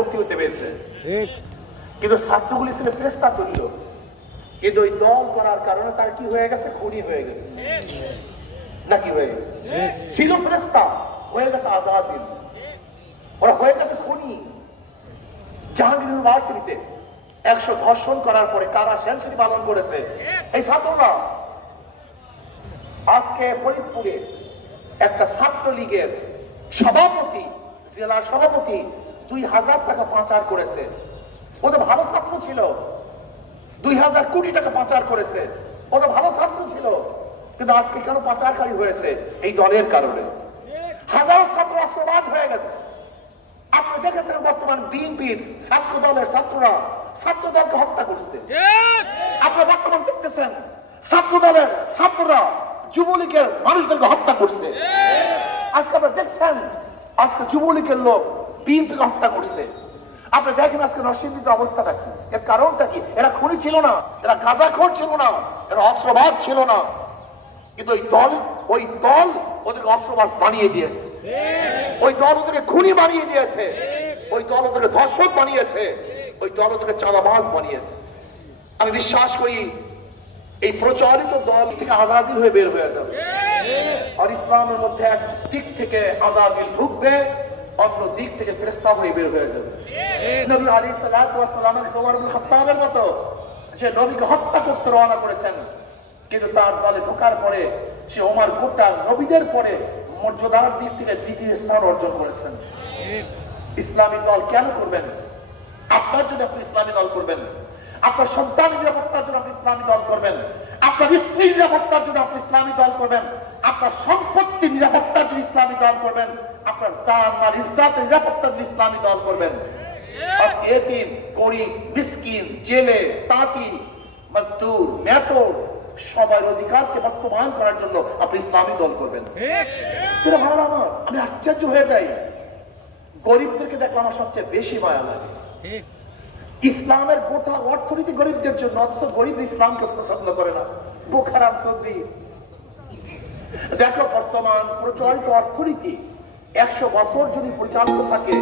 ভর্তি হতে পেরেছে, কিন্তু ছাত্রগুলি ছিল ফেরেশতা তুল্য। কিন্তু ওই দল করার কারণে তার কি হয়ে গেছে? খুনি হয়ে গেছে। নাকি হয়ে ছিল ফেরেশতা, হয়ে গেছে আযাবিল, ওরা হয়ে গেছে খুনি। জাহাঙ্গীর ইউনিভার্সিটিতে 100 ধর্ষণ করার পরে কারা সেঞ্চুরি পালন করেছে? এই ছাত্ররা। আজকে ফরিদপুরে একটা ছাত্রলীগের সভাপতি, জেলার সভাপতি 2000 টাকা পাচার করেছে। ও তো ভালো ছাত্র ছিল, 2000 কোটি টাকা পাচার করেছে। ও তো ভালো ছাত্র ছিল, কিন্তু আজকে কেন পাচারকারী হয়েছে? এই দলের কারণে হাজার ছাত্র রাষ্ট্রবাজ হয়ে গেছে। আপনি দেখেছেন বর্তমান বিএনপির ছাত্র দলের ছাত্ররা ছাত্র দলকে হত্যা করছে। আপনি বর্তমান দেখতেছেন ছাত্র দলের ছাত্ররা যুবলীগের মানুষদেরকে হত্যা করছে। আজকে আপনি দেখছেন আজকে যুবলীগের লোক বিএনপিকে হত্যা করছে। আপনি দেখেন আজকে নরসিংদীর অবস্থাটা কি? এর কারণটা কি? এরা খুনি ছিল না, এরা গাঁজাখোর ছিল না, এরা অস্ত্রবাজ ছিল না, কিন্তু ওই দল ওদেরকে অস্ত্রবাজ বানিয়ে দিয়েছে। ওই দল ওদেরকে খুনি বানিয়ে দিয়েছে। ওই দল ওদেরকে ধর্ষক বানিয়েছে। ওই দল ওদেরকে চাঁদাবাজ বানিয়েছে। আমি বিশ্বাস করি এই প্রচারিত দল থেকে আযাদিল হয়ে বের হয়ে যাবে। আর ইসলামের মধ্যে এক দিক থেকে আযাদিল ঢুকবে, অন্য দিক থেকে ফেরেশতা হয়ে বের হয়ে যাবে। নবী আলাইহিস সালাতু ওয়াস সালাম ওমর ইবনে খাত্তাবের মতো যে নবীকে হত্যা করতে রওনা করেছেন, কিন্তু তার দলে ঢোকার পরে সে ওমর গোটা নবীদের পরে মর্যাদার দিক থেকে দ্বিতীয় স্থান অর্জন করেছেন। ইসলামী দল কেন করবেন? আপনার জন্য আপনি ইসলামী দল করবেন, আপনার সন্তানের নিরাপত্তার জন্য আপনি ইসলামী দল করবেন, আপনার স্ত্রীর নিরাপত্তার জন্য আপনি ইসলামী দল করবেন, আপনার সম্পত্তির নিরাপত্তার জন্য ইসলামী দল করবেন, আপনার জান মাল ইজ্জতের নিরাপত্তার জন্য ইসলামী দল করবেন। এতিম, গরিব, মিসকিন, জেলে, তাঁতি, মজদুর, মেথর সবার অধিকারকে বাস্তবায়ন করার জন্য আপনি ইসলামী দল করবেন। কিন্তু ভাই আমার, আমি আশ্চর্য হয়ে যাই, গরিবদেরকে দেখলে আমার সবচেয়ে বেশি মায়া লাগে। ইসলামের গোটা অর্থনীতি গরিবদের জন্য, অথচ গরিব ইসলামকে পছন্দ করে না। বোখারাম চৌধুরী দেখো, বর্তমান প্রচলিত অর্থনীতি 100 বছর যদি পরিচালিত থাকে